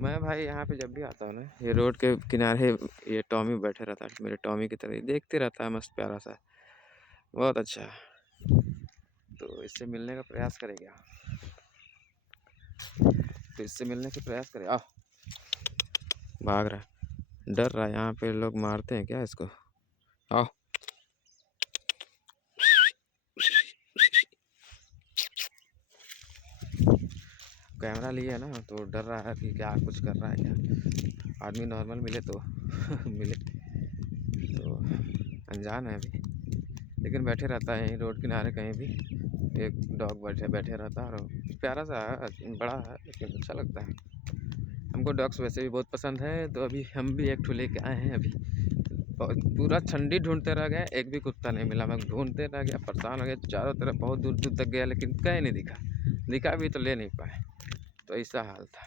मैं भाई यहाँ पे जब भी आता हूँ ना, ये रोड के किनारे ये टॉमी बैठे रहता है, मेरे टॉमी की तरह ही देखते रहता है, मस्त प्यारा सा, बहुत अच्छा है। तो इससे मिलने का प्रयास करे क्या? तो इससे मिलने का प्रयास करे। आ भाग रहा है, डर रहा है। यहाँ पे लोग मारते हैं क्या इसको? आओ। कैमरा लिए है ना, तो डर रहा है कि क्या कुछ कर रहा है क्या। आदमी नॉर्मल मिले तो मिले तो अनजान है अभी, लेकिन बैठे रहता है यहीं रोड किनारे कहीं भी। एक डॉग बैठे रहता है, और प्यारा सा है, बड़ा है लेकिन अच्छा लगता है। हमको डॉग्स वैसे भी बहुत पसंद है, तो अभी हम भी एक ठो लेके आए हैं अभी। और पूरा ठंडी ढूंढते रह गए, एक भी कुत्ता नहीं मिला। मैं ढूंढते रह गया, परेशान हो गया, चारों तरफ बहुत दूर दूर तक गया, लेकिन कहीं नहीं दिखा। दिखा भी तो ले नहीं पाए, तो ऐसा हाल था।